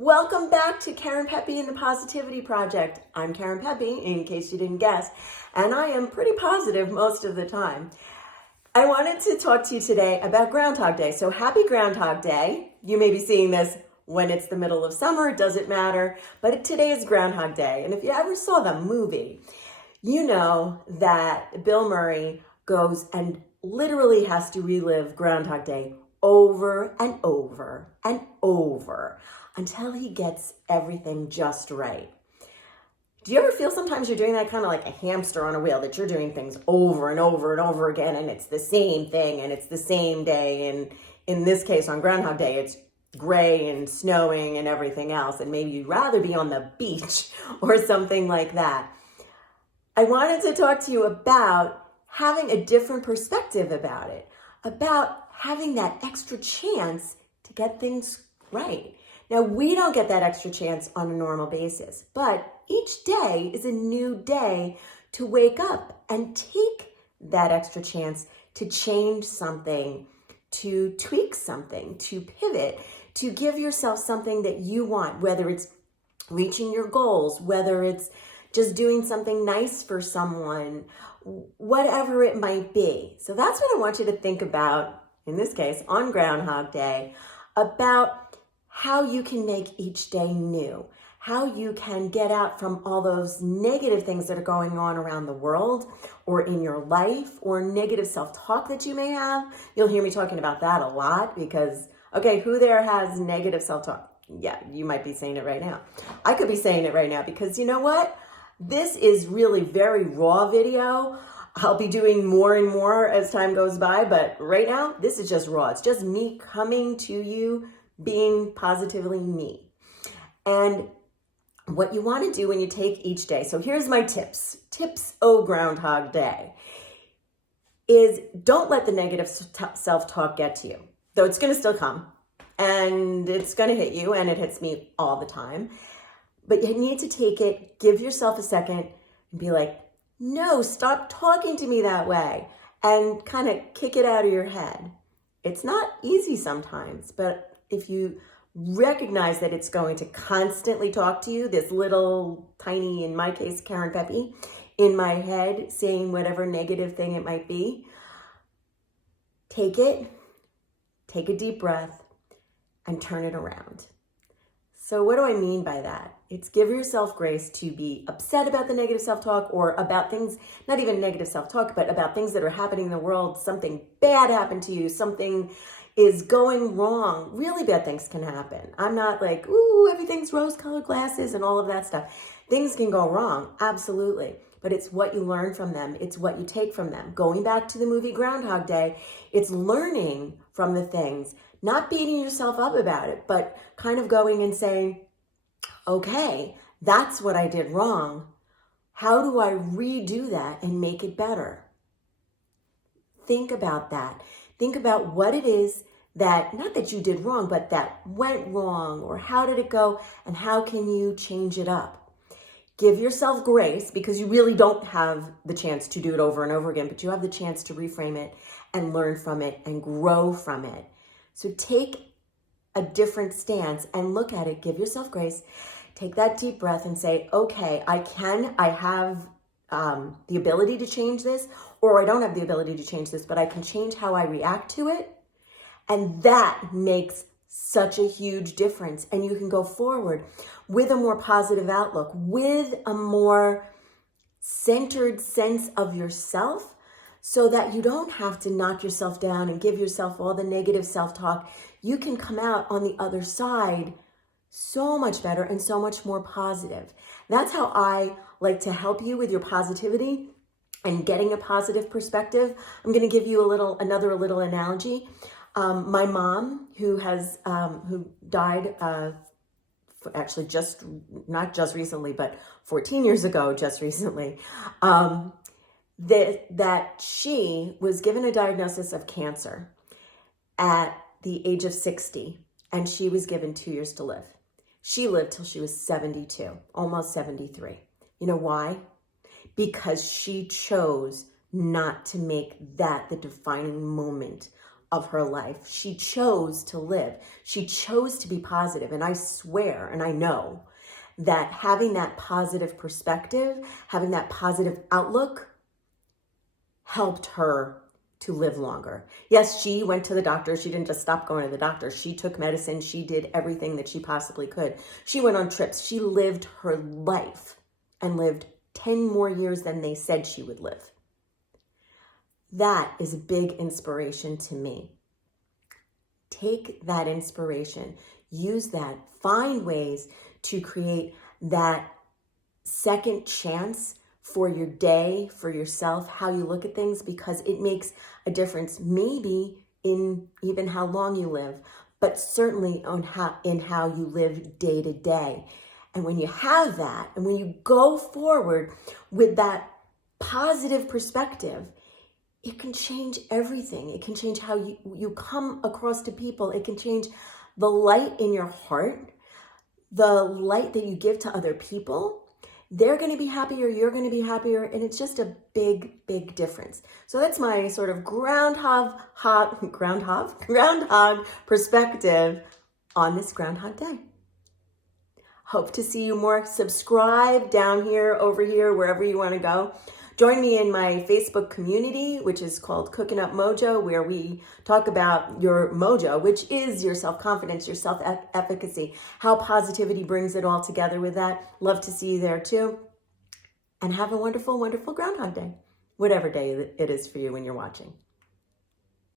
Welcome back to Karen Pepe and the Positivity Project. I'm Karen Pepe, in case you didn't guess, and I am pretty positive most of the time. I wanted to talk to you today about Groundhog Day. So happy Groundhog Day. You may be seeing this when it's the middle of summer, it doesn't matter, but today is Groundhog Day. And if you ever saw the movie, you know that Bill Murray goes and literally has to relive Groundhog Day over and over and over until he gets everything just right. Do you ever feel sometimes you're doing that kind of like a hamster on a wheel, that you're doing things over and over and over again, and it's the same thing and it's the same day? And in this case, on Groundhog Day, it's gray and snowing and everything else, and maybe you'd rather be on the beach or something like that. I wanted to talk to you about having a different perspective about it, about having that extra chance to get things right. Now, we don't get that extra chance on a normal basis, but each day is a new day to wake up and take that extra chance to change something, to tweak something, to pivot, to give yourself something that you want, whether it's reaching your goals, whether it's just doing something nice for someone, whatever it might be. So that's what I want you to think about, in this case, on Groundhog Day, about how you can make each day new, how you can get out from all those negative things that are going on around the world or in your life, or negative self-talk that you may have. You'll hear me talking about that a lot because, okay, who there has negative self-talk? Yeah, you might be saying it right now. I could be saying it right now because you know what? This is really very raw video. I'll be doing more and more as time goes by, but right now, this is just raw. It's just me coming to you, being positively me. And what you want to do when you take each day, so here's my tips, Groundhog Day, is don't let the negative self-talk get to you, though it's going to still come and it's going to hit you, and it hits me all the time. But you need to take it, give yourself a second and be like, no, stop talking to me that way, and kind of kick it out of your head. It's not easy sometimes, but if you recognize that it's going to constantly talk to you, this little tiny, in my case, Karen Pepe, in my head, saying whatever negative thing it might be, take it, take a deep breath, and turn it around. So what do I mean by that? It's give yourself grace to be upset about the negative self-talk, or about things, not even negative self-talk, but about things that are happening in the world. Something bad happened to you, something is going wrong. Really bad things can happen. I'm not like, ooh, everything's rose-colored glasses and all of that stuff. Things can go wrong, absolutely. But it's what you learn from them. It's what you take from them. Going back to the movie Groundhog Day, it's learning from the things, not beating yourself up about it, but kind of going and saying, okay, that's what I did wrong. How do I redo that and make it better? Think about that. Think about what it is that, not that you did wrong, but that went wrong, or how did it go, and how can you change it up? Give yourself grace, because you really don't have the chance to do it over and over again, but you have the chance to reframe it and learn from it and grow from it. So take a different stance and look at it. Give yourself grace. Take that deep breath and say, okay, I have the ability to change this, or I don't have the ability to change this, but I can change how I react to it. And that makes such a huge difference. And you can go forward with a more positive outlook, with a more centered sense of yourself, so that you don't have to knock yourself down and give yourself all the negative self-talk. You can come out on the other side so much better and so much more positive. That's how I like to help you with your positivity and getting a positive perspective. I'm going to give you another little analogy. My mom, who died, actually not just recently, but 14 years ago, just recently, that she was given a diagnosis of cancer at the age of 60, and she was given 2 years to live. She lived till she was 72, almost 73. You know why? Because she chose not to make that the defining moment of her life. She chose to live. She chose to be positive. And I swear, and I know that having that positive perspective, having that positive outlook helped her to live longer. Yes, she went to the doctor. She didn't just stop going to the doctor. She took medicine. She did everything that she possibly could. She went on trips. She lived her life and lived 10 more years than they said she would live. That is a big inspiration to me. Take that inspiration, use that, find ways to create that second chance for your day, for yourself, how you look at things, because it makes a difference, maybe in even how long you live, but certainly in how you live day to day. And when you have that, and when you go forward with that positive perspective, it can change everything. It can change how you come across to people. It can change the light in your heart, the light that you give to other people. They're going to be happier, you're going to be happier, and it's just a big, big difference. So that's my sort of groundhog perspective on this Groundhog Day. Hope to see you more. Subscribe down here, over here, wherever you want to go. Join me in my Facebook community, which is called Cooking Up Mojo, where we talk about your mojo, which is your self-confidence, your self-efficacy, how positivity brings it all together with that. Love to see you there too. And have a wonderful, wonderful Groundhog Day, whatever day it is for you when you're watching.